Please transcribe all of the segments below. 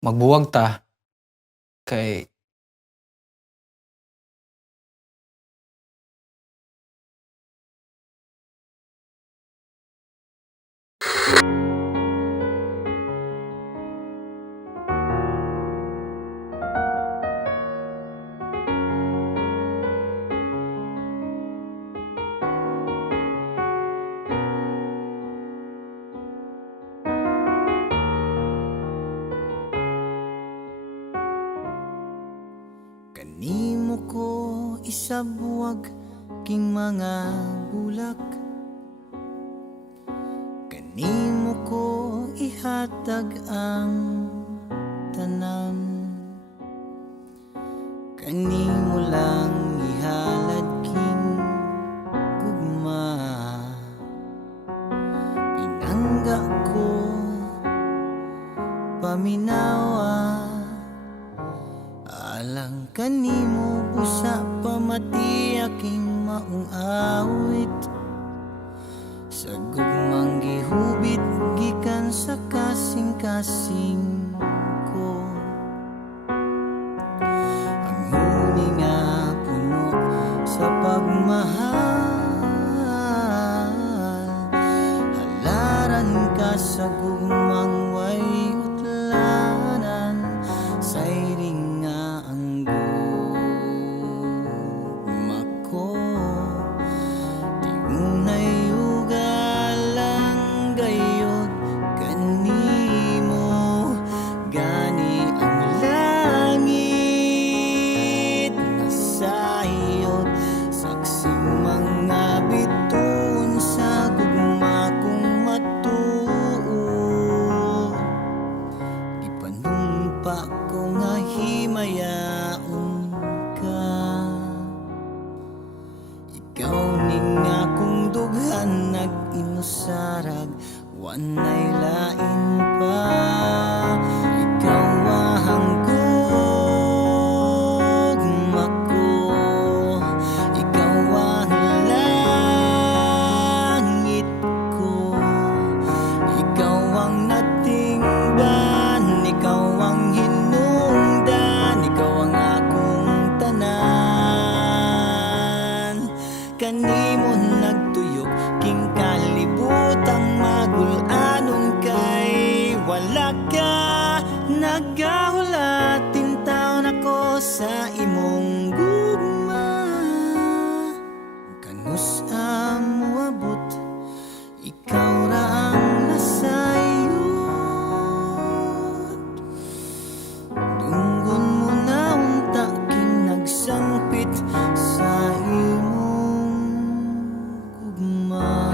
Magbuwag ta kay Kanimo ko isabuwag king mga bulak, kanimo ko ihatag ang tanan, kanimo lang ihalad king gugma. Pinangga ko paminawa, alang kanimo busa pamati aking maong awit. Sa gugmang gihubit gikan sa kasing-kasing ko, ang huni nga puno sa pagmahal. Halaran ka sa gugmang way utlanan, sa iring nga ang gugma ko. Di unay ugalang gayod kanimo, gani ang langit nasayod. Saksing mga bituon sa gugma kong matuod, ipanumpa ko nga himayaon ka. Ikaw ning akong dughan nag-inusarag, wanay lain pa. Ikaw ang gugma ko, ikaw ang langit ko, ikaw ang natingban, ikaw ang hinungdan, ikaw ang akong tanan. Kanimo nagtuyok king kalibutang magul-anon, kay wala ka nagahulatin taon ako sa imong gugma. Kanus moabot, ikaw ra ang nasayod. Dunggon mo na unta king nagsangpit sa imong gugma.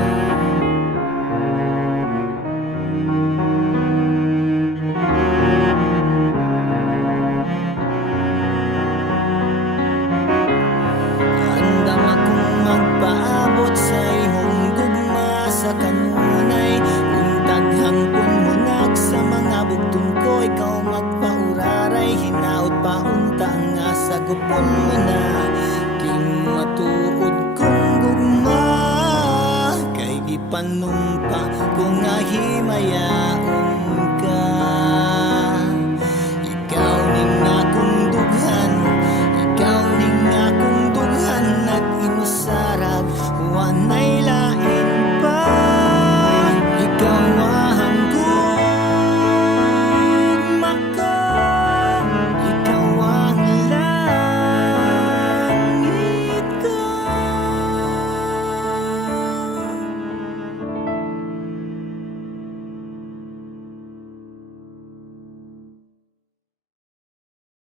Andam akong magpaabot sa imong gugma sa kanunay, kung taghangkon mo nag sa mga bugtong ko, ikaw magpauraray. Hinaot pa unta nga sagupon mo na king matuod kong gugma, kay gipanumpa ko nga himayaon